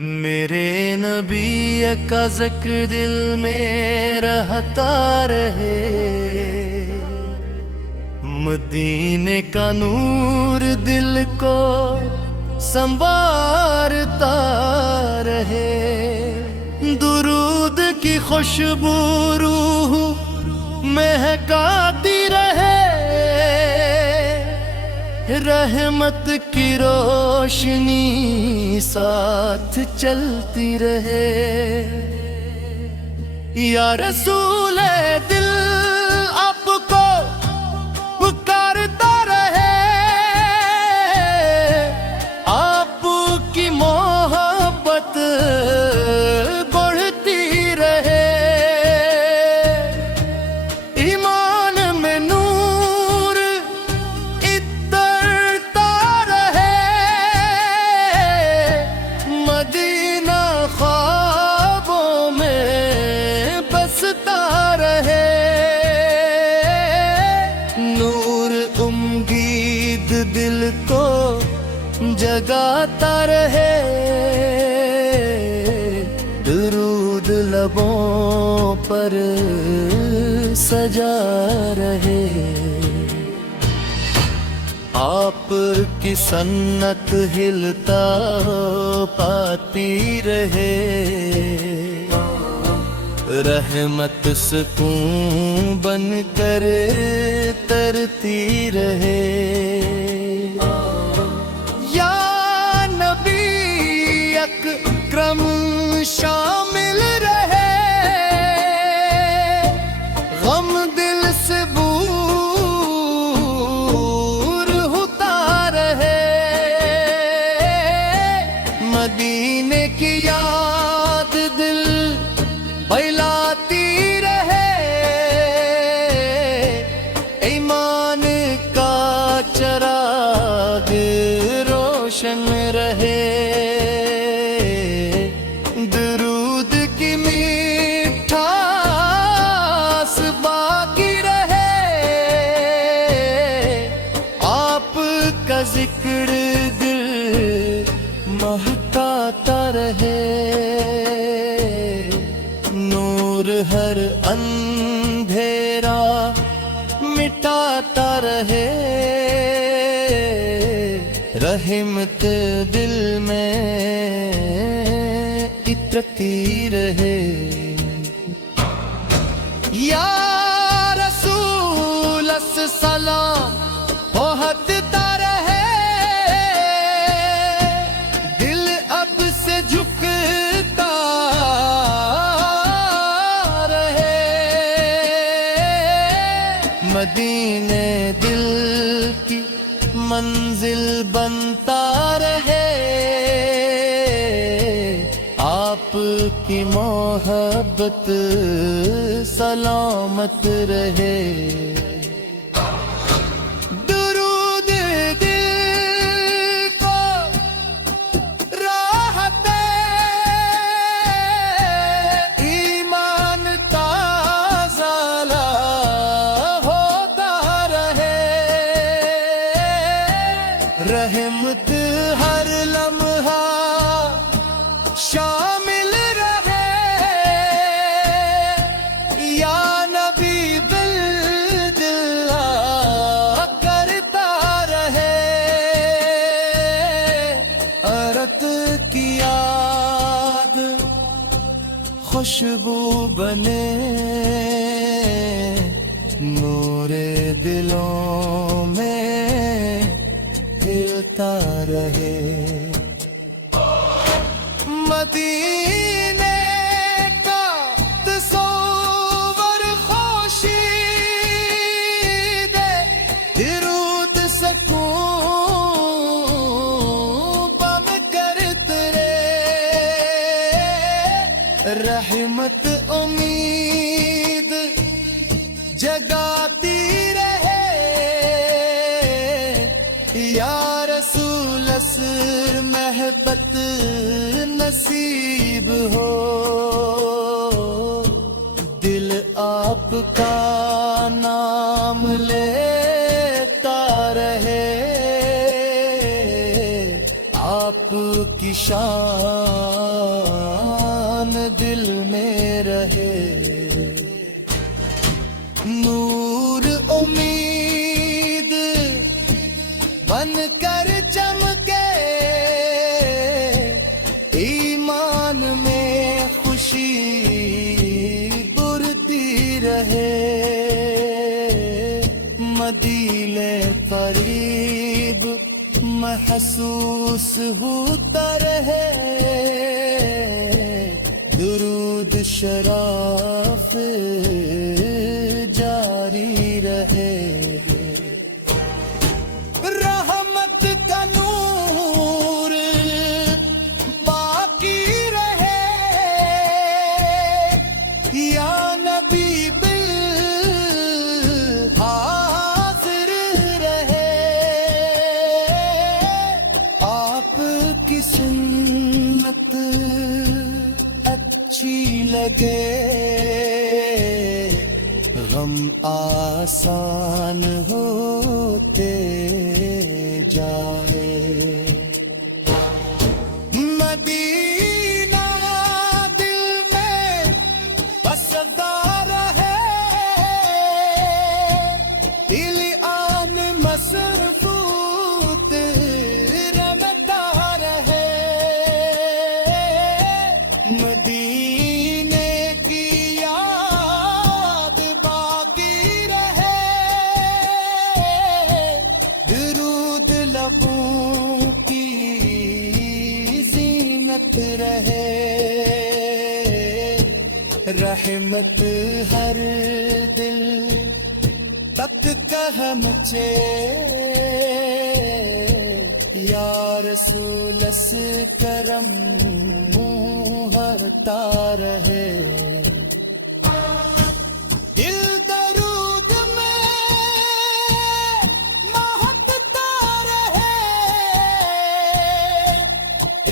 मेरे नबी का जिक्र दिल में रहता रहे, मदीने का नूर दिल को संवारता रहे। दुरूद की खुशबू रूह महकाती रहे, रहमत की रोशनी साथ चलती रहे। या रसूल दिल आपको पुकारता रहे, आपकी मोहब्बत बढ़ती रहे। ईमान में नूर इतरता रहे, मदीना ख्वाबों में बसता रहे। नूर उम्मीद दिल को जगाता रहे, दुरूद लबों पर सजा रहे। आप की सन्नत हिलता पाती रहे, रहमत सुकून बनकर तरती रहे। या नबी अकरम शामिल रहे, गम दिल से दूर होता रहे। मदीने की याद दिल बहलाती रहे, ईमान का चराग रोशन रहे। दुरूद की मीठास बाकी रहे, आपका जिक्र दिल महकाता रहे। नूर हर अंधेरा मिटाता रहे, रहमत दिल में इतरती रहे। या रसूल सलाम पहुंचता रहे, दिल अब से झुकता रहे। मदीने दिल की मंजिल बनता रहे, आपकी मोहब्बत सलामत रहे। दुरूद दिल को राहत ईमान ताज़ा होता रहे, रहमत हर लम्हा शामिल रहे। या नबी दिल करता रहे, अरत की याद खुशबू बने, नूरे दिलों में हिलता रहे। मदीने का तस्वर खुशीदे, दुरूद सकून बन कर तेरे, रहमत उम्मीद जगाती रहे। या रसूल असर महबत नसीब हो, दिल आपका नाम लेता रहे। आपकी शान दिल में रहे। नूर उम्मीद बनकर चमके, ईमान में खुशी बुरती रहे। मदीले करीब महसूस होता रहे, दुरूद शराफ जारी रहे। रहमत का नूर बाकी रहे, या नबी बिल हाजिर रहे। आपकी सुन्नत अच्छी लगे, गम आसान होते जाए। मदीना दिल में बसता रहे, दिल आन मजबूत रमता रहे। मदीने की याद बाकी रहे, दुरूद लबों की जीनत रहे। रहमत हर दिल तक कह मुझे, या रसूल अस करम मुहता रहे। दिल दरूद में महकता रहे,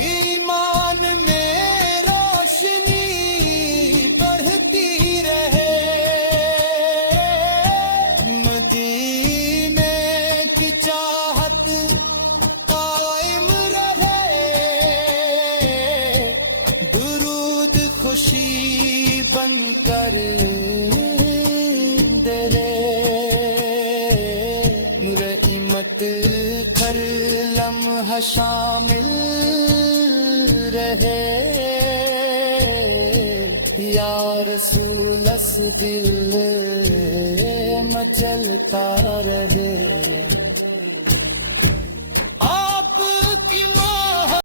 ईमान में रोशनी बढ़ती रहे। मदीने की चाहत कायम रहे, दुरूद खुशी बनकर दे रे। नूर-ए-मत हर लम्हा शामिल रहे, या रसूल अस दिल मचलता रहे।